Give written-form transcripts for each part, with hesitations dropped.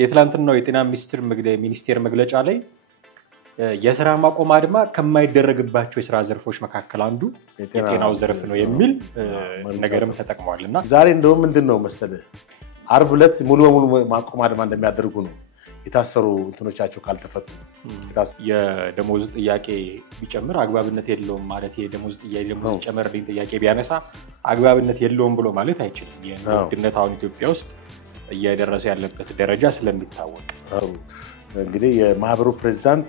የትላንትናው የጤና ሚኒስቴር መግለጫ ላይ የሥራ ማቆም አድማ ከማይደረግባቸው የሥራ ዘርፎች መካከል አንዱ የጤናው ዘርፍ ነው የሚል ነገርም ተጠቅሟልና ዛሬ እንደው ምንድነው መሰለ አርብ ዕለት ሙሉ በሙሉ ማቆም አድማ እንደሚያደርጉ ነው የታሰሩ እንትኖቻቸው ካልተፈቱ የደሞዝ ጥያቄ ቢጨምር አግባብነት የለውም ማለት የደሞዝ ጨመርልኝ ጥያቄ ቢያነሳ አግባብነት የለውም ብሎ ማለት አይችልም የውድነት አሁን ኢትዮጵያ ውስጥ እየደረሰ ያለበት ደረጃ ስለሚታወቅ እንግዲህ የማህበሩ ፕሬዝዳንት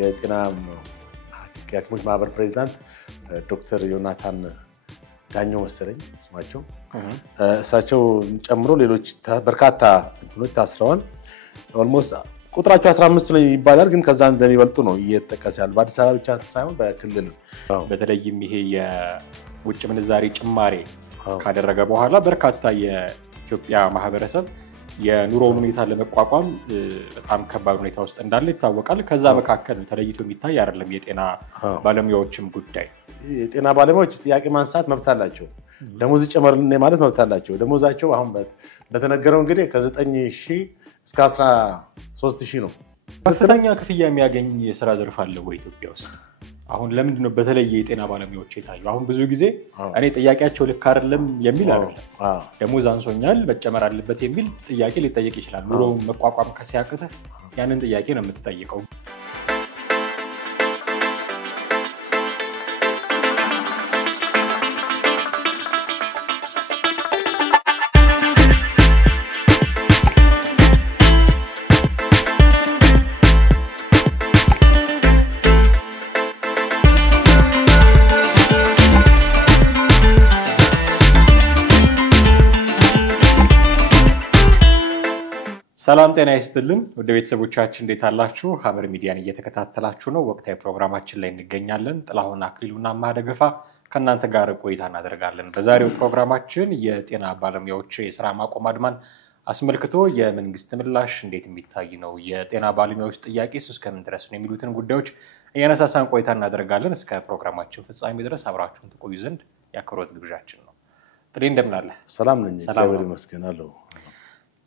የጤና ሐኪሞች ማህበር ፕሬዝዳንት ዶክተር ዮናታን ዳኞ መሰለኝ ስማቸው እሳቸው ጨምሮ ሌሎች በርካታ እንትኖች ታስረዋል ኦልሞስት ቁጥራቸው 15 ነው ይባላል ግን ከዛ እንደሚበልጡ ነው እየተጠቀሰ ያለው በአዲስ አበባ ብቻ ሳይሆን በክልል በተለይም ይሄ የውጭ ምንዛሪ ጭማሪ ካደረገ በኋላ በርካታ የኢትዮጵያ ማህበረሰብ የኑሮውን ሁኔታ ለመቋቋም በጣም ከባድ ሁኔታ ውስጥ እንዳለ ይታወቃል ከዛ መካከል ተለይቶ የሚታይ አይደለም የጤና ባለሙያዎችም ጉዳይ የጤና ባለሙያዎች ጥያቄ ማንሳት መብት አላቸው ደሞዝ ጨመርልኝ ማለት መብት አላቸው ደሞዛቸው አሁን በተነገረው እንግዲህ ከ9000 እስከ 13000 ነው ከፍተኛ ክፍያ የሚያገኝ የሥራ ዘርፍ አለ ወይ ኢትዮጵያ ውስጥ አሁን ለምንድን ነው በተለይ የጤና ባለሙያዎች የታዩ አሁን ብዙ ጊዜ እኔ ጥያቄያቸው ልክ አይደለም የሚል አይደለም ደሞዝ አንሶኛል መጨመር አለበት የሚል ጥያቄ ሊጠየቅ ይችላል ኑሮ መቋቋም ከሲያቀተ ያንን ጥያቄ ነው የምትጠይቀው ሰላም ጤና ይስጥልን ወደ ቤተሰቦቻችን እንዴት አላችሁ ሐመር ሚዲያን እየተከታተላችሁ ነው ወቅታዊ ፕሮግራማችን ላይ እንገኛለን ጥላሁን አክሊሉና ማደገፋ ከናንተ ጋር ቆይታ እናደርጋለን በዛሬው ፕሮግራማችን የጤና ባለሙያዎች የሥራ ማቆም አድማን አስመልክቶ የመንግስት ምላሽ እንዴት የሚታይ ነው የጤና ባለሙያዎች ጥያቄስ እስከምን ድረስ ነው የሚሉትን ጉዳዮች እያነሳሳን ቆይታ እናደርጋለን እስከ ፕሮግራማችን ፍጻሜ ድረስ አብራችሁን ተቆዩ ዘንድ ያክብሮት ግብዣችን ነው ጥሬ እንደምን አለ ሰላም ነኝ እግዚአብሔር ይመስገን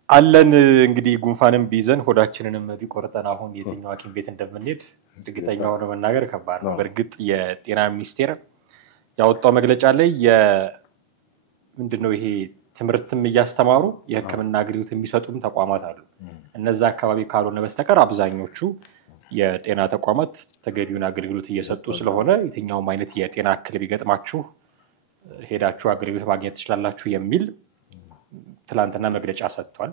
አለን እንግዲህ ጉንፋንም ቢዘን ሆዳችንንም ቢቆርጠን አሁን የትኛው ሐኪም ቤት እንደምንሄድ ድግተኛ ሆኖ መናገር ከባድ ነው በርግጥ የጤና ሚኒስቴር ያወጣው መግለጫ ላይ ምንድነው ይሄ ትምርትም ያስተማሩ የህክምና አገልግሎት የሚሰጡም ተቋማት አሉ እነዛ አካባቢ ካልሆነ በስተቀር አብዛኞቹ የጤና ተቋማት ተገቢውን አገልግሎት እየሰጡ ስለሆነ የትኛውም አይነት የጤና እክል ቢገጥማችሁ ሄዳችሁ አገልግሎት ማግኘት ትችላላችሁ የሚል ትላንትና መግለጫ ሰጥቷል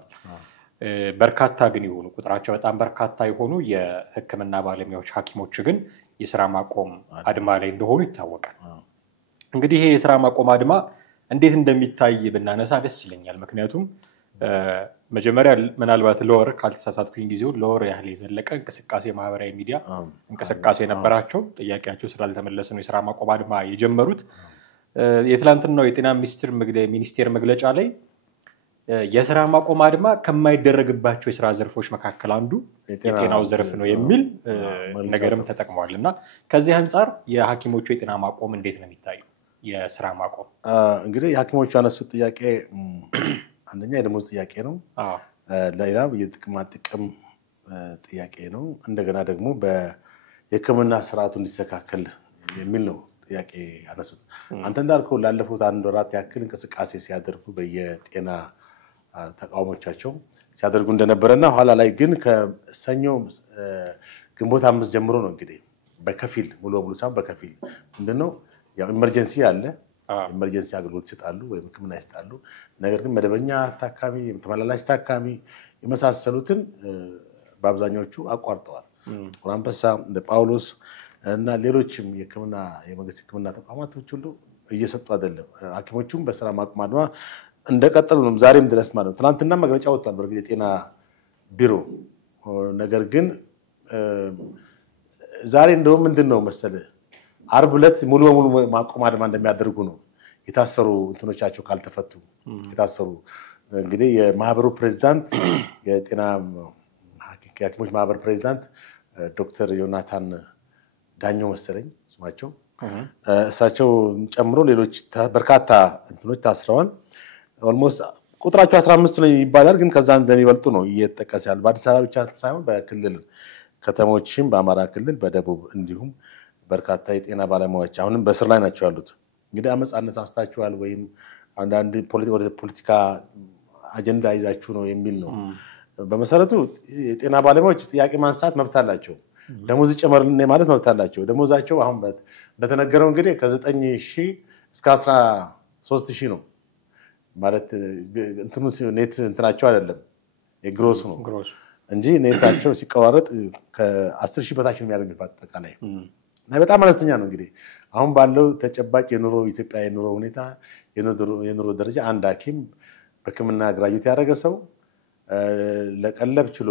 በርካታ ግን ይሆኑ ቁጥራቸው በጣም በርካታ ይሆኑ የህክምና ባለሙያዎች ሐኪሞች ግን የሥራ ማቆም አድማ ላይ እንደሆኑ ይታወቃል እንግዲህ ይሄ የሥራ ማቆም አድማ እንዴት እንደሚታይ ብናነሳ ደስ ይለኛል ምክንያቱም መጀመሪያ ምናልባት ለወር ካልተሳሳትኩኝ ጊዜው ለወር ያህል የዘለቀ እንቅስቃሴ ማህበራዊ ሚዲያ እንቅስቃሴ ነበራቸው ጥያቄያቸው ስላልተመለሰ ነው የሥራ ማቆም አድማ የጀመሩት የትላንትናው የጤና ሚኒስቴር መግለጫ ላይ የሥራ ማቆም አድማ ከማይደረግባቸው የሥራ ዘርፎች መካከል አንዱ የጤናው ዘርፍ ነው የሚል ነገርም ተጠቅሟልና ከዚህ አንፃር የሐኪሞቹ የጤና ማቆም እንዴት ነው የሚታየው የሥራ ማቆም እንግዲህ የሐኪሞቹ ያነሱት ጥያቄ አንደኛ የደሞዝ ጥያቄ ነው ሌላው የጥቅም ጥያቄ ነው እንደገና ደግሞ በየህክምና ስርዓቱ እንዲስተካከል የሚል ነው ጥያቄ ያነሱት አንተ እንዳልከው ላለፉት አንድ ወራት ያክል እንቅስቃሴ ሲያደርጉ በየጤና ተቋሞቻቸው ሲያደርጉ እንደነበረና ኋላ ላይ ግን ከሰኞ ግንቦት 5 ጀምሮ ነው እንግዲህ በከፊል ሙሉ በሙሉ ሳይሆን በከፊል ምንድነው ያው ኢመርጀንሲ አለ ኢመርጀንሲ አገልግሎት ይሰጣሉ ወይም ህክምና ይሰጣሉ ነገር ግን መደበኛ ታካሚ ተመላላሽ ታካሚ የመሳሰሉትን በአብዛኞቹ አቋርጠዋል ጥቁር አንበሳ እንደ ጳውሎስ እና ሌሎችም የህክምና የመንግስት ህክምና ተቋማቶች ሁሉ እየሰጡ አይደለም ሐኪሞቹም በሥራ ማቆም አድማ እንደቀጠሉ ነው ዛሬም ድረስ ማለት ነው ትናንትና መግለጫ ወጥቷል በርግጥ የጤና ቢሮ ነገር ግን ዛሬ እንደው ምንድነው መሰለ አርብ ዕለት ሙሉ በሙሉ ማቆም አድማ እንደሚያደርጉ ነው የታሰሩ እንትኖቻቸው ካልተፈቱ የታሰሩ እንግዲህ የማህበሩ ፕሬዝዳንት የጤና ሐኪሞች ማህበር ፕሬዝዳንት ዶክተር ዮናታን ዳኞ መሰለኝ ስማቸው እሳቸው ጨምሮ ሌሎች በርካታ እንትኖች ታስረዋል ኦልሞስት ቁጥራቸው 15 ነው ይባላል ግን ከዛ እንደሚበልጡ ነው እየተጠቀሰ ያለው በአዲስ አበባ ብቻ ሳይሆን በክልል ከተሞችም በአማራ ክልል በደቡብ እንዲሁም በርካታ የጤና ባለሙያዎች አሁንም በስር ላይ ናቸው ያሉት እንግዲህ አመጽ አነሳስታችኋል ወይም አንዳንድ ፖለቲካ አጀንዳ ይዛችሁ ነው የሚል ነው በመሰረቱ የጤና ባለሙያዎች ጥያቄ ማንሳት መብት አላቸው ደሞዝ ይጨመርልን ማለት መብት አላቸው ደሞዛቸው አሁን እንደተነገረው እንግዲህ ከ9000 እስከ 13000 ነው ማለት እንትኑ ኔት እንትናቸው አይደለም የግሮስ ነው እንጂ ኔታቸው ሲቀዋረጥ ከ10000 በታች ነው የሚያገኙት በአጠቃላይ እና በጣም አነስተኛ ነው እንግዲህ አሁን ባለው ተጨባጭ የኑሮ ኢትዮጵያ የኑሮ ሁኔታ የኑሮ ደረጃ አንድ ሐኪም በሕክምና ግራጁዌት ያደረገ ሰው ለቀለብ ችሎ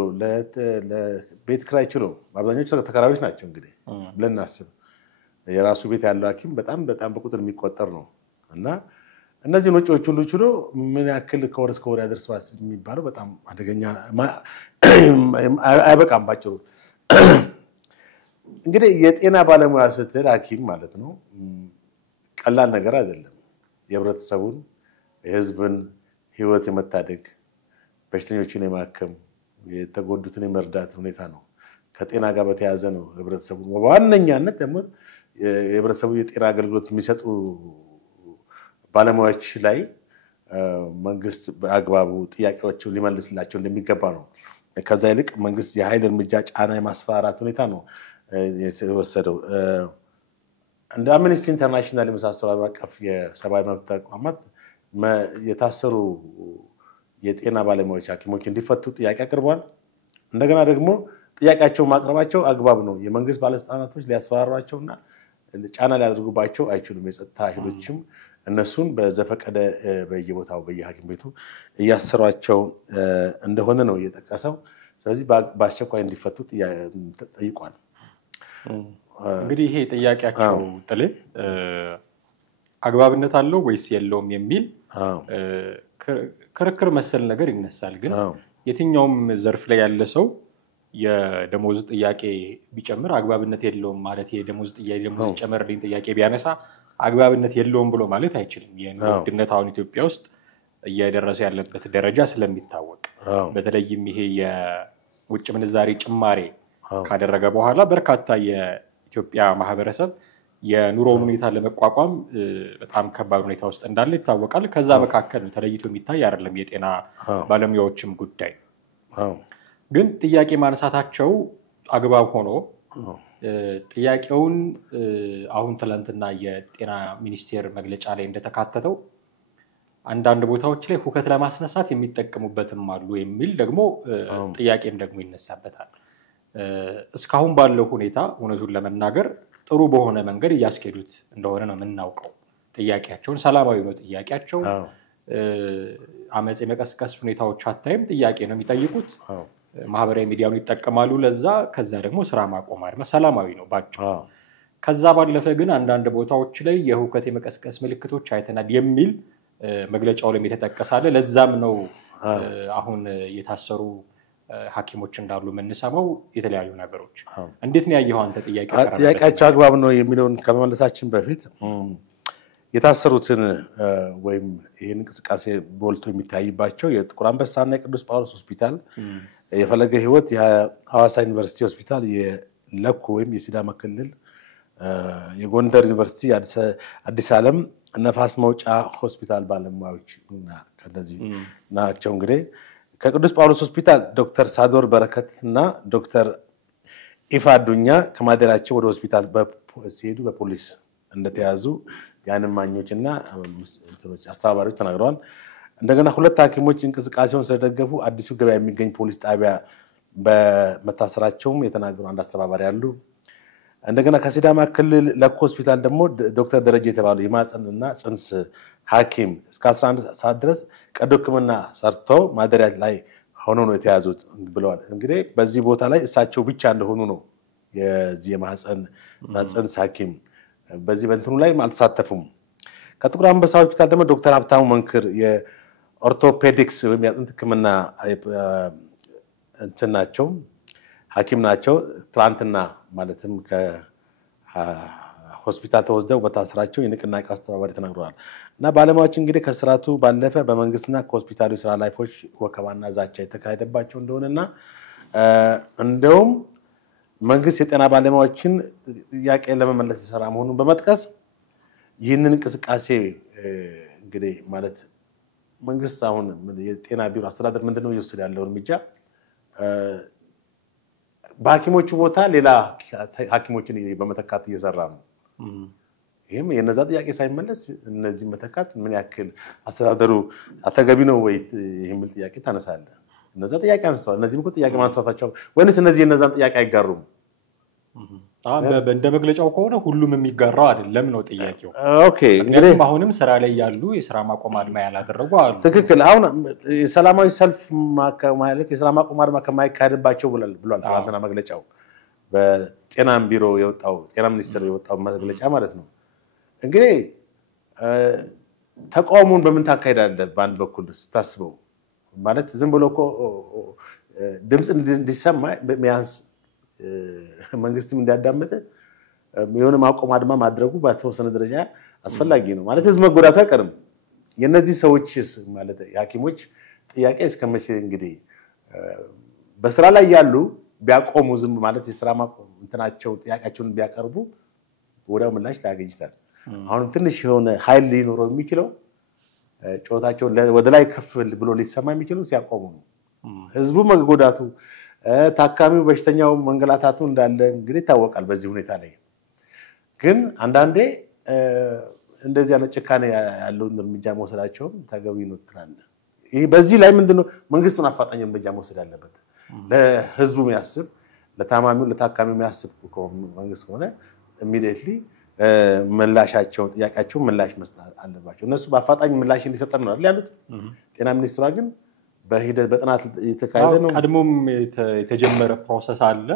ለቤት ክራይ ችሎ አብዛኞቹ ተከራዮች ናቸው እንግዲህ ብለን እናስብ የራሱ ቤት ያለው ሐኪም በጣም በቁጥር የሚቆጠር ነው እና እነዚህ ወጪዎች ሁሉ ችሎ ምን ያክል ከወር እስከ ወር ያደርሰዋል የሚባለው በጣም አደገኛ አይበቃም ባጭሩ እንግዲህ የጤና ባለሙያ ስትል ሐኪም ማለት ነው ቀላል ነገር አይደለም የህብረተሰቡን የህዝብን ህይወት የመታደግ በሽተኞችን የማከም የተጎዱትን የመርዳት ሁኔታ ነው ከጤና ጋር በተያያዘ ነው ህብረተሰቡ በዋነኛነት ደግሞ የህብረተሰቡ የጤና አገልግሎት የሚሰጡ ባለሙያዎች ላይ መንግስት በአግባቡ ጥያቄዎችን ሊመልስላቸው እንደሚገባ ነው ከዛ ይልቅ መንግስት የኃይል እርምጃ ጫና የማስፈራራት ሁኔታ ነው የተወሰደው እንደ አምነስቲ ኢንተርናሽናል የመሳሰሉ ዓለም አቀፍ የሰብአዊ መብት ተቋማት የታሰሩ የጤና ባለሙያዎች ሐኪሞች እንዲፈቱ ጥያቄ አቅርቧል እንደገና ደግሞ ጥያቄያቸው ማቅረባቸው አግባብ ነው የመንግስት ባለስልጣናቶች ሊያስፈራሯቸውና ጫና ሊያደርጉባቸው አይችሉም የጸጥታ ኃይሎችም እነሱን በዘፈቀደ በየቦታው በየሐኪም ቤቱ እያሰሯቸው እንደሆነ ነው እየተጠቀሰው ስለዚህ በአስቸኳይ እንዲፈቱ ጠይቋል እንግዲህ ይሄ ጥያቄያቸው ጥል አግባብነት አለው ወይስ የለውም የሚል ክርክር መሰል ነገር ይነሳል ግን የትኛውም ዘርፍ ላይ ያለ ሰው የደሞዝ ጥያቄ ቢጨምር አግባብነት የለውም ማለት የደሞዝ ጨመርልኝ ጥያቄ ቢያነሳ አግባብነት የለውም ብሎ ማለት አይችልም የኑሮ ውድነት አሁን ኢትዮጵያ ውስጥ እየደረሰ ያለበት ደረጃ ስለሚታወቅ በተለይም ይሄ የውጭ ምንዛሪ ጭማሬ ካደረገ በኋላ በርካታ የኢትዮጵያ ማህበረሰብ የኑሮውን ሁኔታ ለመቋቋም በጣም ከባድ ሁኔታ ውስጥ እንዳለ ይታወቃል ከዛ መካከል ተለይቶ የሚታይ አይደለም የጤና ባለሙያዎችም ጉዳይ ግን ጥያቄ ማንሳታቸው አግባብ ሆኖ ጥያቄውን አሁን ትላንትና የጤና ሚኒስቴር መግለጫ ላይ እንደተካተተው አንዳንድ ቦታዎች ላይ ሁከት ለማስነሳት የሚጠቀሙበትም አሉ የሚል ደግሞ ጥያቄም ደግሞ ይነሳበታል እስካሁን ባለው ሁኔታ እውነቱን ለመናገር ጥሩ በሆነ መንገድ እያስኬዱት እንደሆነ ነው የምናውቀው ጥያቄያቸውን ሰላማዊ ነው ጥያቄያቸው አመጽ የመቀስቀስ ሁኔታዎች አታይም ጥያቄ ነው የሚጠይቁት ማህበራዊ ሚዲያውን ይጠቀማሉ ለዛ ከዛ ደግሞ ስራ ማቆም አይደለም ሰላማዊ ነው ባጭሩ ከዛ ባለፈ ግን አንዳንድ ቦታዎች ላይ የሁከት የመቀስቀስ ምልክቶች አይተናል የሚል መግለጫው ላይ የተጠቀሳለ ለዛም ነው አሁን የታሰሩ ሐኪሞች እንዳሉ መንሰማው የተለያዩ ነገሮች እንዴት ነው ያየው አንተ ጥያቄያቸው አግባብ ነው የሚለውን ከመመለሳችን በፊት የታሰሩትን ወይም ይሄን እንቅስቃሴ ቦልቶ የሚታይባቸው የጥቁር አንበሳና የቅዱስ ጳውሎስ ሆስፒታል የፈለገ ህይወት የሐዋሳ ዩኒቨርሲቲ ሆስፒታል የለኩ ወይም የሲዳማ ክልል የጎንደር ዩኒቨርሲቲ አዲስ ዓለም ነፋስ መውጫ ሆስፒታል ባለሙያዎች ከነዚህ ናቸው እንግዲህ ከቅዱስ ጳውሎስ ሆስፒታል ዶክተር ሳዶር በረከትና ዶክተር ኢፋ ዱኛ ከማደራቸው ወደ ሆስፒታል ሲሄዱ በፖሊስ እንደተያዙ ያንን ማኞችና አስተባባሪዎች ተናግረዋል እንደገና ሁለት ሐኪሞች እንቅስቃሴውን ስለደገፉ አዲሱ ገበያ የሚገኝ ፖሊስ ጣቢያ በመታሰራቸው የተናገሩ አንድ አስተባባሪ አሉ እንደገና ከሲዳማ ክልል ለኮ ሆስፒታል ደግሞ ዶክተር ደረጀ የተባሉ የማህፀንና ጽንስ ሐኪም እስከ 11 ሰዓት ድረስ ቀዶ ሕክምና ሰርተው ማደሪያ ላይ ሆነው ነው የተያዙት ብለዋል እንግዲህ በዚህ ቦታ ላይ እሳቸው ብቻ እንደሆኑ ነው የዚህ የማህፀንና ጽንስ ሐኪም በዚህ በእንትኑ ላይ አልተሳተፉም ከጥቁር አንበሳ ሆስፒታል ደግሞ ዶክተር ሀብታሙ መንክር የኦርቶፔዲክስ ወይም የአጥንት ሕክምና እንትናቸው ሐኪም ናቸው ትላንትና ማለትም ሆስፒታል ተወስደው በታስራቸው የንቅናቄ አስተባባሪ ተናግረዋል። እና ባለሙያዎች እንግዲህ ከስራቱ ባለፈ በመንግስትና ከሆስፒታሉ ስራ ላይፎች ወከባና ዛቻ የተካሄደባቸው እንደሆነና እንደውም መንግስት የጤና ባለሙያዎችን ጥያቄ ለመመለስ የሰራ መሆኑን በመጥቀስ ይህንን እንቅስቃሴ እንግዲህ ማለት መንግስት አሁን የጤና ቢሮ አስተዳደር ምንድነው እየወሰደ ያለው እርምጃ በሐኪሞቹ ቦታ ሌላ ሐኪሞችን በመተካት እየሰራ ነው። ይሄም የነዛ ጥያቄ ሳይመለስ እነዚህ መተካት ምን ያክል አስተዳደሩ አተገቢ ነው ወይ የሚል ጥያቄ ታነሳለህ። እነዛ ጥያቄ አንስተዋል። እነዚህም እኮ ጥያቄ ማንሳታቸው ወይስ እነዚህ የነዛን ጥያቄ አይጋሩም? እንደ መግለጫው ከሆነ ሁሉም የሚጋራው አይደለም ነው ጥያቄው። ኦኬ እንግዲህ አሁንም ስራ ላይ ያሉ የስራ ማቆም አድማ ያላደረጉ አሉ። ትክክል። አሁን ሰላማዊ ሰልፍ ማለት የስራ ማቆም አድማ ከማይካሄድባቸው ብሏል ትናንትና መግለጫው በጤና ቢሮ የወጣው ጤና ሚኒስቴር የወጣው መግለጫ ማለት ነው። እንግዲህ ተቃውሞን በምን ታካሂዳለህ? በአንድ በኩል ስታስበው ማለት ዝም ብሎ እኮ ድምጽ እንዲሰማ ቢያንስ መንግስትም እንዲያዳምጥ የሆነ ማቆም አድማ ማድረጉ በተወሰነ ደረጃ አስፈላጊ ነው። ማለት ህዝብ መጎዳቱ አይቀርም። የነዚህ ሰዎች ማለት የሐኪሞች ጥያቄ እስከመቼ እንግዲህ በስራ ላይ ያሉ ቢያቆሙ ዝም ማለት የስራ ማቆም እንትናቸው ጥያቄያቸውን ቢያቀርቡ ወዲያው ምላሽ ሊያገኝ ይችላል። አሁንም ትንሽ የሆነ ኃይል ሊኖረው የሚችለው ጮታቸው ወደ ላይ ከፍ ብሎ ሊሰማ የሚችለው ሲያቆሙ ነው። ህዝቡ መጎዳቱ ታካሚው በሽተኛው መንገላታቱ እንዳለ እንግዲህ ይታወቃል። በዚህ ሁኔታ ላይ ግን አንዳንዴ እንደዚህ አይነት ጭካኔ ያለው እርምጃ መውሰዳቸው ተገቢ ነው ትላለህ። ይሄ በዚህ ላይ ምንድነው መንግስቱን አፋጣኝ እርምጃ መውሰድ አለበት። ለህዝቡ የሚያስብ ለታማሚው ለታካሚው የሚያስብ መንግስት ሆነ ኢሚዲየትሊ ምላሻቸው ጥያቄያቸው ምላሽ መስጠት አለባቸው። እነሱ በአፋጣኝ ምላሽ እንዲሰጠን ነው ያሉት። ጤና ሚኒስትሯ ግን በሂደት በጥናት የተካሄደ ነው። ቀድሞም የተጀመረ ፕሮሰስ አለ።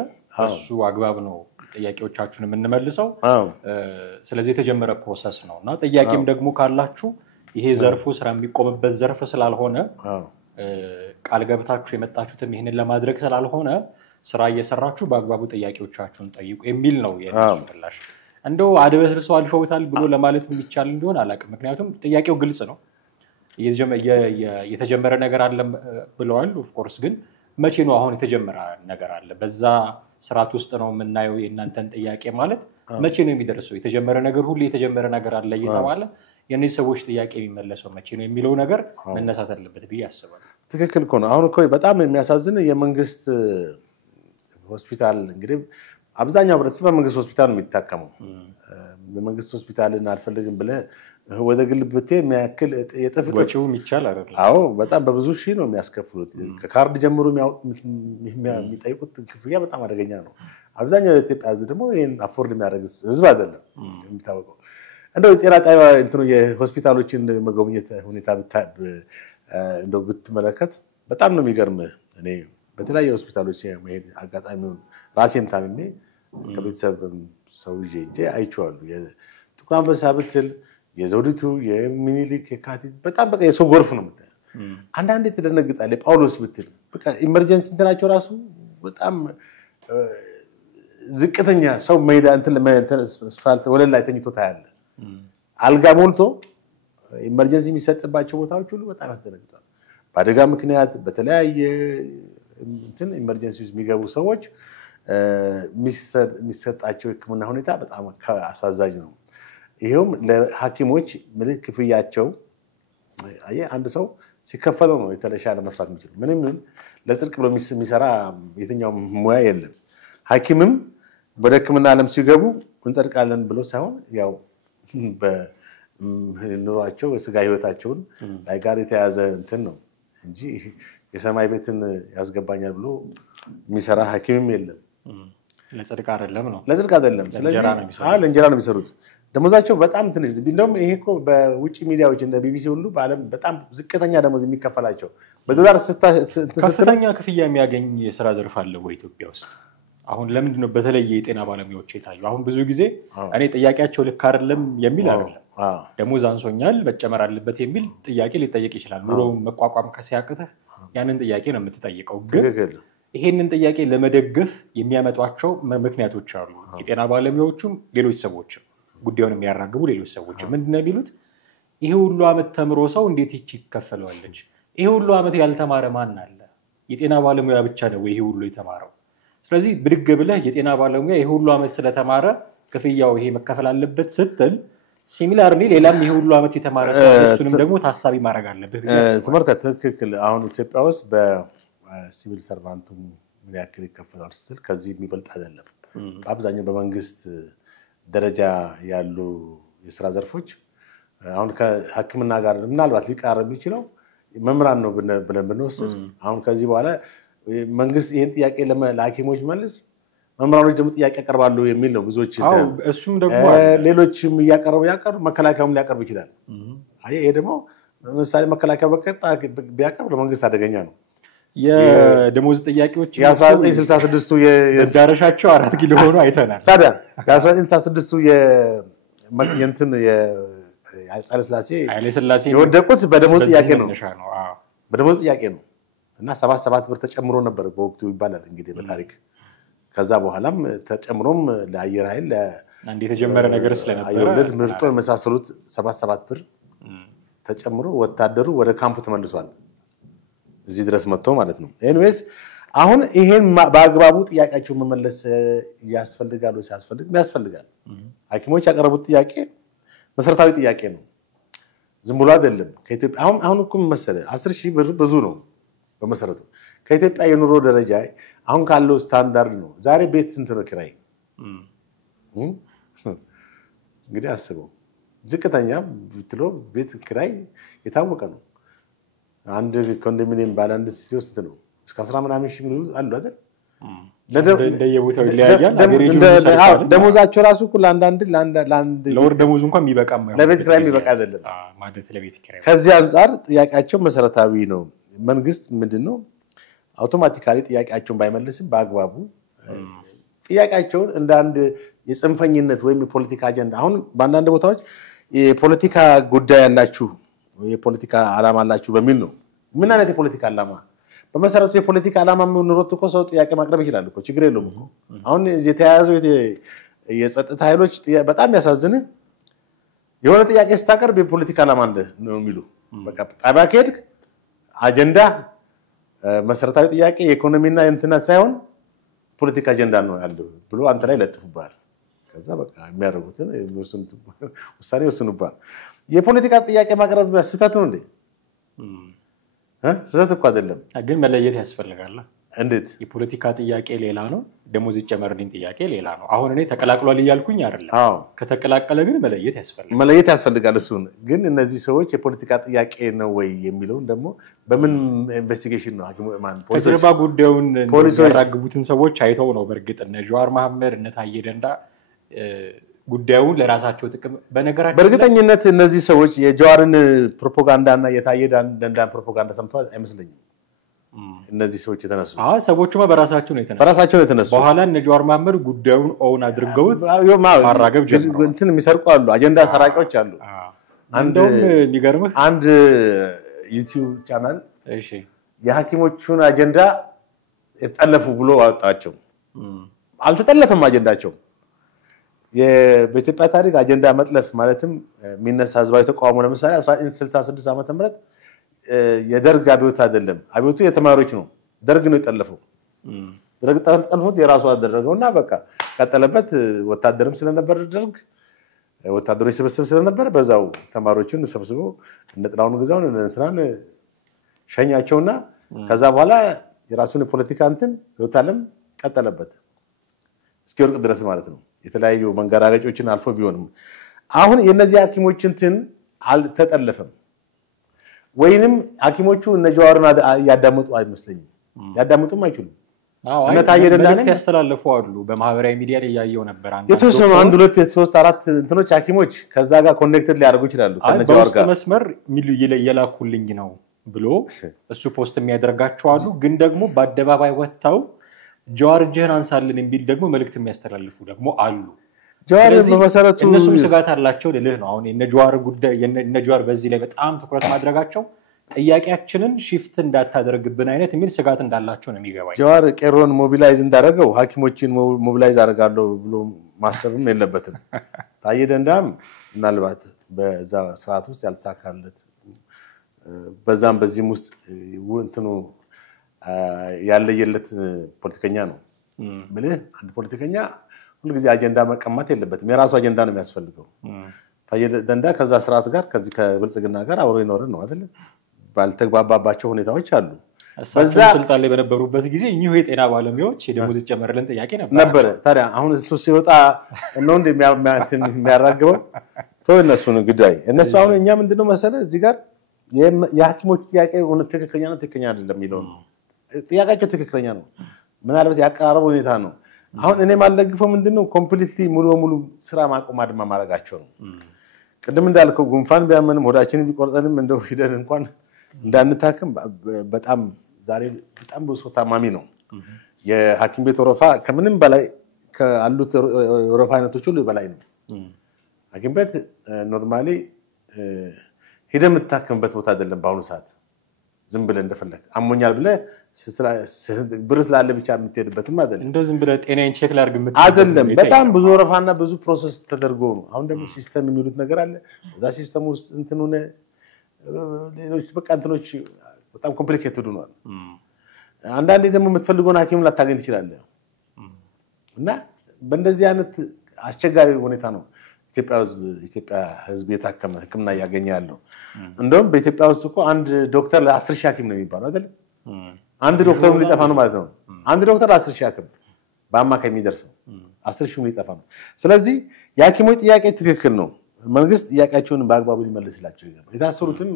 እሱ አግባብ ነው ጥያቄዎቻችሁን የምንመልሰው። ስለዚህ የተጀመረ ፕሮሰስ ነውና ጥያቄም ደግሞ ካላችሁ ይሄ ዘርፉ ስራ የሚቆምበት ዘርፍ ስላልሆነ ቃል ገብታችሁ የመጣችሁትም ይሄንን ለማድረግ ስላልሆነ ስራ እየሰራችሁ በአግባቡ ጥያቄዎቻችሁን ጠይቁ የሚል ነው የነሱ ምላሽ። እንደው አድበስብሰው አልፈውታል ብሎ ለማለት የሚቻል እንደሆነ አላውቅም። ምክንያቱም ጥያቄው ግልጽ ነው። የተጀመረ ነገር አለ ብለዋል። ኦፍ ኮርስ ግን መቼ ነው አሁን የተጀመረ ነገር አለ? በዛ ስርዓት ውስጥ ነው የምናየው የእናንተን ጥያቄ ማለት መቼ ነው የሚደርሰው? የተጀመረ ነገር ሁሉ የተጀመረ ነገር አለ እየተባለ የነዚህ ሰዎች ጥያቄ የሚመለሰው መቼ ነው የሚለው ነገር መነሳት አለበት ብዬ አስባለሁ። ትክክል እኮ ነው። አሁን እኮ በጣም የሚያሳዝን የመንግስት ሆስፒታል እንግዲህ አብዛኛው ህብረተሰብ በመንግስት ሆስፒታል ነው የሚታከመው። በመንግስት ሆስፒታልን አልፈልግም ብለህ ወደ ግል ብትሄድ የሚያክል የጥፍ ወጪውም ይቻል አይደል? አዎ በጣም በብዙ ሺህ ነው የሚያስከፍሉት። ከካርድ ጀምሮ የሚጠይቁት ክፍያ በጣም አደገኛ ነው። አብዛኛው የኢትዮጵያ ህዝብ ደግሞ ይሄን አፎርድ የሚያደርግ ህዝብ አይደለም የሚታወቀው። እንደው ጤና ጣቢያ እንትኑ የሆስፒታሎችን መጎብኘት ሁኔታ እንደው ብትመለከት በጣም ነው የሚገርምህ። እኔ በተለያየ ሆስፒታሎች መሄድ አጋጣሚውን ራሴን ታምሜ ከቤተሰብ ሰው ይዤ አይቼዋለሁ። የጥቁር አንበሳ ብትል የዘውዲቱ የሚኒሊክ የካቲት በጣም በቃ የሰው ጎርፍ ነው የምታየው። አንዳንዴ ትደነግጣለህ። ጳውሎስ ብትል በቃ ኢመርጀንሲ እንትናቸው ራሱ በጣም ዝቅተኛ ሰው ሜዳ እንትን አስፋልት ወለል ላይ ተኝቶ ታያለህ። አልጋ ሞልቶ ኢመርጀንሲ የሚሰጥባቸው ቦታዎች ሁሉ በጣም ያስደነግጣል። በአደጋ ምክንያት በተለያየ እንትን ኢመርጀንሲ ውስጥ የሚገቡ ሰዎች የሚሰጣቸው ሕክምና ሁኔታ በጣም አሳዛኝ ነው። ይሄውም ለሐኪሞች ምልክ ክፍያቸው አንድ ሰው ሲከፈለው ነው የተሻለ መስራት የሚችል። ምንም ለጽድቅ ብሎ የሚሰራ የትኛው ሙያ የለም። ሐኪምም ወደ ሕክምና ዓለም ሲገቡ እንጸድቃለን ብሎ ሳይሆን ያው በኑሯቸው የስጋ ህይወታቸውን ላይ ጋር የተያዘ እንትን ነው እንጂ የሰማይ ቤትን ያስገባኛል ብሎ የሚሰራ ሐኪምም የለም። ለጽድቅ አይደለም ነው። ለጽድቅ አይደለም። ስለዚህ ለእንጀራ ነው የሚሰሩት። ደሞዛቸው በጣም ትንሽ። እንደውም ይሄ እኮ በውጭ ሚዲያዎች እንደ ቢቢሲ ሁሉ በዓለም በጣም ዝቅተኛ ደሞዝ የሚከፈላቸው በዶላር ከፍተኛ ክፍያ የሚያገኝ የስራ ዘርፍ አለ ወይ ኢትዮጵያ ውስጥ? አሁን ለምንድን ነው በተለየ የጤና ባለሙያዎች የታዩ? አሁን ብዙ ጊዜ እኔ ጥያቄያቸው ልክ አይደለም የሚል አይደለም፣ ደሞዝ አንሶኛል መጨመር አለበት የሚል ጥያቄ ሊጠየቅ ይችላል። ኑሮ መቋቋም ከሲያቅተህ ያንን ጥያቄ ነው የምትጠይቀው። ግን ይሄንን ጥያቄ ለመደገፍ የሚያመጧቸው ምክንያቶች አሉ፣ የጤና ባለሙያዎቹም ሌሎች ሰዎችም። ጉዳዩን የሚያራግቡ ሌሎች ሰዎች ምንድነው የሚሉት ይሄ ሁሉ አመት ተምሮ ሰው እንዴት ይከፈለዋለች ይሄ ሁሉ አመት ያልተማረ ማን አለ የጤና ባለሙያ ብቻ ነው ይሄ ሁሉ የተማረው ስለዚህ ብድግ ብለህ የጤና ባለሙያ ይሄ ሁሉ አመት ስለተማረ ክፍያው ይሄ መከፈል አለበት ስትል ሲሚላርሊ ሌላም ይሄ ሁሉ አመት የተማረ ሰው እሱንም ደግሞ ታሳቢ ማድረግ አለበት ትምህርት ትክክል አሁን ኢትዮጵያ ውስጥ በሲቪል ሰርቫንቱ ምን ያክል ይከፈላል ስትል ከዚህ የሚበልጥ አይደለም በአብዛኛው በመንግስት ደረጃ ያሉ የሥራ ዘርፎች አሁን ከሕክምና ጋር ምናልባት ሊቃረብ ይችላል መምራን ነው ብለን ብንወስድ አሁን ከዚህ በኋላ መንግስት ይሄን ጥያቄ ለሐኪሞች መልስ መምራኖች ደግሞ ጥያቄ ያቀርባሉ የሚል ነው ብዙዎች እሱም ደግሞ ሌሎችም ያቀርቡ መከላከያውም ሊያቀርብ ይችላል ይሄ ደግሞ ለምሳሌ መከላከያ በቀጣ ቢያቀርብ ለመንግስት አደገኛ ነው የደሞዝ ጥያቄዎች የ1966 የዳረሻቸው 4 ኪሎ ሆኖ አይተናል ታዲያ የ1966 የእንትን የኃይለ ሥላሴ የወደቁት በደሞዝ ጥያቄ ነው በደሞዝ ጥያቄ ነው እና 77 ብር ተጨምሮ ነበር በወቅቱ ይባላል እንግዲህ በታሪክ ከዛ በኋላም ተጨምሮም ለአየር ኃይል አንዴ የተጀመረ ነገር ስለነበረ አየር ምርጦ መሳሰሉት 77 ብር ተጨምሮ ወታደሩ ወደ ካምፑ ተመልሷል እዚህ ድረስ መጥቶ ማለት ነው ኤኒዌይስ አሁን ይሄን በአግባቡ ጥያቄያቸው መመለስ ያስፈልጋል ወይ ያስፈልጋል ሐኪሞች ያቀረቡት ጥያቄ መሰረታዊ ጥያቄ ነው ዝም ብሎ አይደለም ከኢትዮጵያ አሁን እኮ መሰለ 10000 ብር ብዙ ነው በመሰረቱ ከኢትዮጵያ የኑሮ ደረጃ አሁን ካለው ስታንዳርድ ነው ዛሬ ቤት ስንት ነው ኪራይ እንግዲህ አስበው ዝቅተኛ ብትሎ ቤት ኪራይ የታወቀ ነው አንድ ኮንዶሚኒየም ባለ አንድ ስቱዲዮ ስንት ነው እስከ 10 ምናምን ሺህ ነው አሉ አይደል እንደየቦታው ይለያያል ደሞዛቸው ራሱ እኮ ለአንድ ለወር ደሞዝ እንኳን የሚበቃም ለቤት ኪራይ የሚበቃ አይደለም ማለት ለቤት ኪራይ ከዚህ አንፃር ጥያቄያቸው መሰረታዊ ነው መንግስት ምንድነው አውቶማቲካሊ ጥያቄያቸውን ባይመልስም በአግባቡ ጥያቄያቸውን እንደ አንድ የጽንፈኝነት ወይም የፖለቲካ አጀንዳ አሁን በአንዳንድ ቦታዎች የፖለቲካ ጉዳይ ያላችሁ የፖለቲካ ዓላማ አላችሁ በሚል ነው ምን አይነት የፖለቲካ ዓላማ በመሰረቱ የፖለቲካ ዓላማ ኑሮት እኮ ሰው ጥያቄ ማቅረብ ይችላል እኮ ችግር የለውም እኮ አሁን የተያያዘው የጸጥታ ኃይሎች በጣም ያሳዝን የሆነ ጥያቄ ስታቀርብ የፖለቲካ ዓላማ ነው የሚሉ በቃ ጣቢያ ከሄድክ አጀንዳ መሰረታዊ ጥያቄ የኢኮኖሚና እንትና ሳይሆን ፖለቲካ አጀንዳ ነው ያለው ብሎ አንተ ላይ ለጥፉባል ከዛ በቃ የሚያደርጉትን ውሳኔ ወስኑባል የፖለቲካ ጥያቄ ማቅረብ ስህተት ነው እንዴ ስህተት እኮ አይደለም ግን መለየት ያስፈልጋል እንዴት የፖለቲካ ጥያቄ ሌላ ነው ደሞዝ ይጨመርልኝ ጥያቄ ሌላ ነው አሁን እኔ ተቀላቅሏል ይያልኩኝ አይደለም ከተቀላቀለ ግን መለየት ያስፈልጋል እሱን ግን እነዚህ ሰዎች የፖለቲካ ጥያቄ ነው ወይ የሚለው ደግሞ በምን ኢንቨስቲጌሽን ነው ሐኪሙ ማን ከጀርባ ጉዳዩን ያራግቡትን ሰዎች አይተው ነው በርግጥ እነ ጀዋር መሐመድ እነ ታዬ ደንዳ ጉዳዩን ለራሳቸው ጥቅም በነገራችን በርግጠኝነት እነዚህ ሰዎች የጀዋርን ፕሮፓጋንዳና የታዬ ደንዳን ፕሮፓጋንዳ ሰምተዋል አይመስለኝም እነዚህ ሰዎች የተነሱ ሰዎቹማ በራሳቸው ነው የተነሱ በኋላ እነ ጀዋር መሐመድ ጉዳዩን ኦውን አድርገውት ማራገብ ጀምረው እንትን የሚሰርቁ አሉ አጀንዳ ሰራቂዎች አሉ እንደውም የሚገርምህ አንድ ዩቲዩብ ቻናል እሺ የሐኪሞቹን አጀንዳ የተጠለፉ ብሎ አወጣቸው አልተጠለፈም አጀንዳቸው በኢትዮጵያ ታሪክ አጀንዳ መጥለፍ ማለትም የሚነሳ ህዝባዊ ተቃውሞ ለምሳሌ 1966 ዓመተ ምህረት የደርግ አብዮት አይደለም አብዮቱ የተማሪዎች ነው ደርግ ነው የጠለፈው ደርግ ጠልፎት የራሱ አደረገውና በቃ ቀጠለበት ወታደርም ስለነበር ደርግ ወታደሮች ስብስብ ስለነበር በዛው ተማሪዎችን ሰብስቦ እንደጥላውን ግዛውን እንትናን ሸኛቸውና ከዛ በኋላ የራሱን ፖለቲካ እንትን ወታለም ቀጠለበት እስኪወርቅ ድረስ ማለት ነው የተለያዩ መንገራገጮችን አልፎ ቢሆንም አሁን የነዚህ ሐኪሞች እንትን አልተጠለፈም ወይንም ሐኪሞቹ እነ ጀዋርን ያዳምጡ አይመስልኝም ያዳምጡም አይችሉም እና ታየደናነ ያስተላልፉ አሉ በማህበራዊ ሚዲያ ላይ ያየው ነበር የተወሰኑ 1 2 3 4 እንትኖች ሐኪሞች ከዛ ጋር ኮኔክትድ ሊያደርጉ ይችላሉ ከነ ጀዋር ጋር መስመር ሚሉ የላኩልኝ ነው ብሎ እሱ ፖስት የሚያደርጋቸው አሉ ግን ደግሞ በአደባባይ ወጣው ጀዋር ጀህን አንሳልን እንቢል ደግሞ መልእክት የሚያስተላልፉ ደግሞ አሉ ጀዋር በመሰረቱ እነሱም ስጋት አላቸው ለልህ ነው አሁን የነ ጀዋር ጉዳይ የነ ጀዋር በዚህ ላይ በጣም ትኩረት ማድረጋቸው ጥያቄያችንን ሺፍት እንዳታደርግብን አይነት የሚል ስጋት እንዳላቸው ነው የሚገባኝ ጀዋር ቄሮን ሞቢላይዝ እንዳደረገው ሐኪሞችን ሞቢላይዝ አደርጋለሁ ብሎ ማሰብም የለበትም ታዬ ደንዳም ምናልባት በዛ ስርዓት ውስጥ ያልተሳካለት በዛም በዚህም ውስጥ እንትኑ ያለየለት ፖለቲከኛ ነው ምልህ አንድ ፖለቲከኛ ሁሉ ጊዜ አጀንዳ መቀማት የለበትም የራሱ አጀንዳ ነው የሚያስፈልገው ታዬ ደንዳ ከዛ ስርዓት ጋር ከዚህ ከብልጽግና ጋር አብሮ ይኖር ነው አይደል ባልተግባባባቸው ሁኔታዎች አሉ በዛ ስልጣን ላይ በነበሩበት ጊዜ እኚሁ የጤና ባለሙያዎች የደሞዝ ጨመረልን ጥያቄ ነበር ታዲያ አሁን እሱ ሲወጣ ነው እንደሚያራግበው ተው እነሱን ጉዳይ እነሱ አሁን እኛ ምንድነው መሰለ እዚህ ጋር የሐኪሞች ጥያቄ ትክክለኛ አይደለም የሚለው ጥያቄያቸው ትክክለኛ ነው ምናልባት ያቀራረቡ ሁኔታ ነው አሁን እኔ ማልደግፈው ምንድነው ኮምፕሊትሊ ሙሉ በሙሉ ስራ ማቆም አድማ ማድረጋቸው ነው ቅድም እንዳልከው ጉንፋን ቢያመንም ሆዳችንን ቢቆርጠንም እንደው ሂደን እንኳን እንዳንታከም በጣም ዛሬ በጣም ብዙ ታማሚ ነው የሐኪም ቤት ወረፋ ከምንም በላይ ካሉት ወረፋ አይነቶች ሁሉ በላይ ነው ሐኪም ቤት ኖርማሊ ሄደህ የምትታከምበት ቦታ አይደለም በአሁኑ ሰዓት ዝም ብለህ እንደፈለክ አሞኛል ብለህ ብር ስላለ ብቻ የምትሄድበትም አይደለም እንደው ዝም ብለህ ጤናዬን ቼክ ላድርግ አይደለም በጣም ብዙ ወረፋና ብዙ ፕሮሰስ ተደርጎ ነው አሁን ደግሞ ሲስተም የሚሉት ነገር አለ እዛ ሲስተም ውስጥ እንትኑን ሌሎች በቃ እንትኖች በጣም ኮምፕሊኬትድ ሆኗል አንዳንዴ ደግሞ የምትፈልገውን ሐኪም ላታገኝ ትችላለህ እና በእንደዚህ አይነት አስቸጋሪ ሁኔታ ነው ኢትዮጵያ ህዝብ የታከመ ህክምና ያገኛለው እንደውም በኢትዮጵያ ውስጥ እኮ አንድ ዶክተር ለ10 ሺህ ሐኪም ነው የሚባለው አይደል አንድ ዶክተር ሊጠፋ ነው ማለት ነው አንድ ዶክተር ለ10 ሺህ ሐኪም በአማካይ የሚደርሰው 10 ሺህ ሊጠፋ ነው ስለዚህ የሐኪሞች ጥያቄ ትክክል ነው መንግስት ጥያቄያቸውን በአግባቡ ሊመልስላቸው ይገባል የታሰሩትን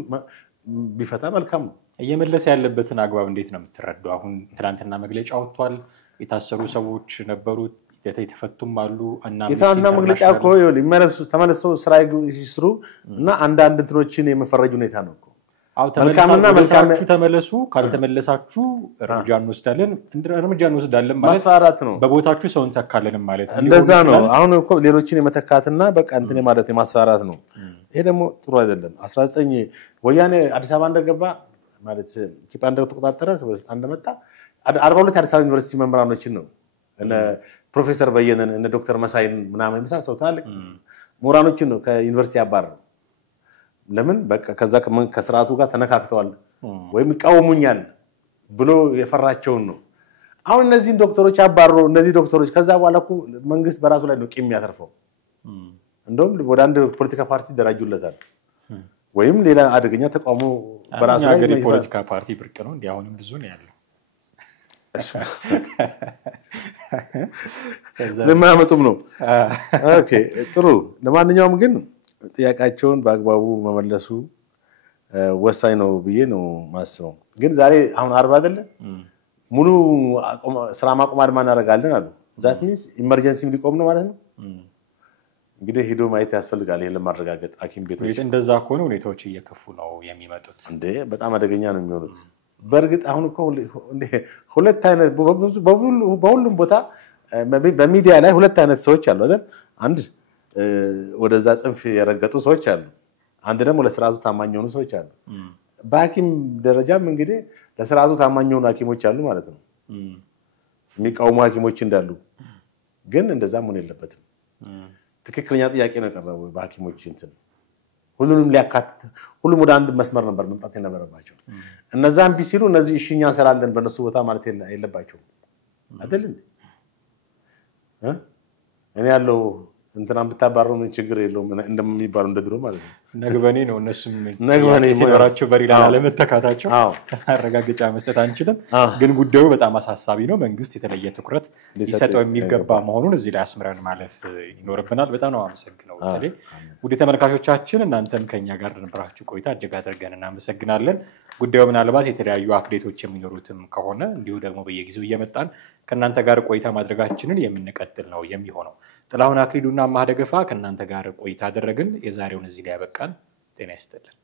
ቢፈታ መልካም ነው እየመለሰ ያለበትን አግባብ እንዴት ነው የምትረዳው አሁን ትናንትና መግለጫ ወጥቷል የታሰሩ ሰዎች ነበሩ የተፈቱም አሉ እና የታና መግለጫ እኮ ይመለሱ ተመለሰው ስራ ይስሩ እና አንዳንድ እንትኖችን የመፈረጅ ሁኔታ ነው እኮ መልካምና መልካምቹ ተመለሱ ካልተመለሳችሁ እርምጃ እንወስዳለን ማለት ማስፈራራት ነው በቦታችሁ ሰውን ተካለንም ማለት ነው እንደዛ ነው አሁን እኮ ሌሎችን የመተካትና በቃ እንትን ማለት የማስፈራራት ነው ይሄ ደግሞ ጥሩ አይደለም 19 ወያኔ አዲስ አበባ እንደገባ ማለት ኢትዮጵያ እንደተቆጣጠረ ስልጣን እንደመጣ 42 አዲስ አበባ ዩኒቨርሲቲ መምህራኖችን ነው እነ ፕሮፌሰር በየነን እነ ዶክተር መሳይን ምናምን የመሳሰሉ ታላቅ ምሁራኖችን ነው ከዩኒቨርሲቲ ያባረሩ ለምን በቃ ከዛ ከስርዓቱ ጋር ተነካክተዋል ወይም ይቃወሙኛል ብሎ የፈራቸውን ነው አሁን እነዚህ ዶክተሮች አባረሩ እነዚህ ዶክተሮች ከዛ በኋላ እኮ መንግስት በራሱ ላይ ነው ቂም የሚያተርፈው እንደውም ወደ አንድ ፖለቲካ ፓርቲ ደራጁለታል ወይም ሌላ አደገኛ ተቃውሞ በራሱ ላይ ፖለቲካ ፓርቲ ብርቅ ነው እንዴ አሁንም ብዙ ነው ያለው ለማመጡም ነው ኦኬ ጥሩ ለማንኛውም ግን ጥያቄያቸውን በአግባቡ መመለሱ ወሳኝ ነው ብዬ ነው ማስበው ግን ዛሬ አሁን 40 አይደለ ሙሉ ስራ ማቆም አድማ እናደርጋለን አሉ ዛት ሚንስ ኢመርጀንሲ ሊቆም ነው ማለት ነው እንግዲህ ሄዶ ማየት ያስፈልጋል ይሄን ለማረጋገጥ ሐኪም ቤቶች እንደዛ ከሆነ ሁኔታዎች እየከፉ ነው የሚመጡት እንዴ በጣም አደገኛ ነው የሚሆኑት በርግጥ አሁን እኮ ሁለት አይነት በሁሉም ቦታ በሚዲያ ላይ ሁለት አይነት ሰዎች አሉ አይደል አንድ ወደዛ ጽንፍ የረገጡ ሰዎች አሉ አንድ ደግሞ ለስርዓቱ ታማኝ የሆኑ ሰዎች አሉ በሐኪም ደረጃም እንግዲህ ለስርዓቱ ታማኝ የሆኑ ሐኪሞች አሉ ማለት ነው የሚቃወሙ ሐኪሞች እንዳሉ ግን እንደዛም ሆነ የለበትም ትክክለኛ ጥያቄ ነው የቀረበው በሐኪሞች እንትን ሁሉንም ሊያካትት ሁሉም ወደ አንድ መስመር ነበር መምጣት የነበረባቸው እነዛም ቢሲሉ እነዚህ እሺኛ ሰራለን በነሱ ቦታ ማለት የለባቸው አይደል እኔ ያለው እንትና ብታባረው ምን ችግር የለውም እንደሚባሉ እንደድሮ ማለት ነው ነግበኔ ነው እነሱም ነግበኔ ሲኖራቸው በሪላ ለመተካታቸው አረጋግጫ መስጠት አንችልም ግን ጉዳዩ በጣም አሳሳቢ ነው መንግስት የተለየ ትኩረት ሊሰጠው የሚገባ መሆኑን እዚህ ላይ አስምረን ማለፍ ይኖርብናል በጣም ነው አመሰግናለሁ በተለይ ውድ ተመልካቾቻችን እናንተም ከኛ ጋር ነበራችሁ ቆይታ እጅግ አድርገን እናመሰግናለን ጉዳዩ ምናልባት የተለያዩ አፕዴቶች የሚኖሩትም ከሆነ እንዲሁ ደግሞ በየጊዜው እየመጣን ከናንተ ጋር ቆይታ ማድረጋችንን የምንቀጥል ነው የሚሆነው ጥላሁን አክሊሉና ማህደገፋ ከናንተ ጋር ቆይታ አደረግን የዛሬውን እዚህ ላይ ያበቃን ጤና ይስጥልን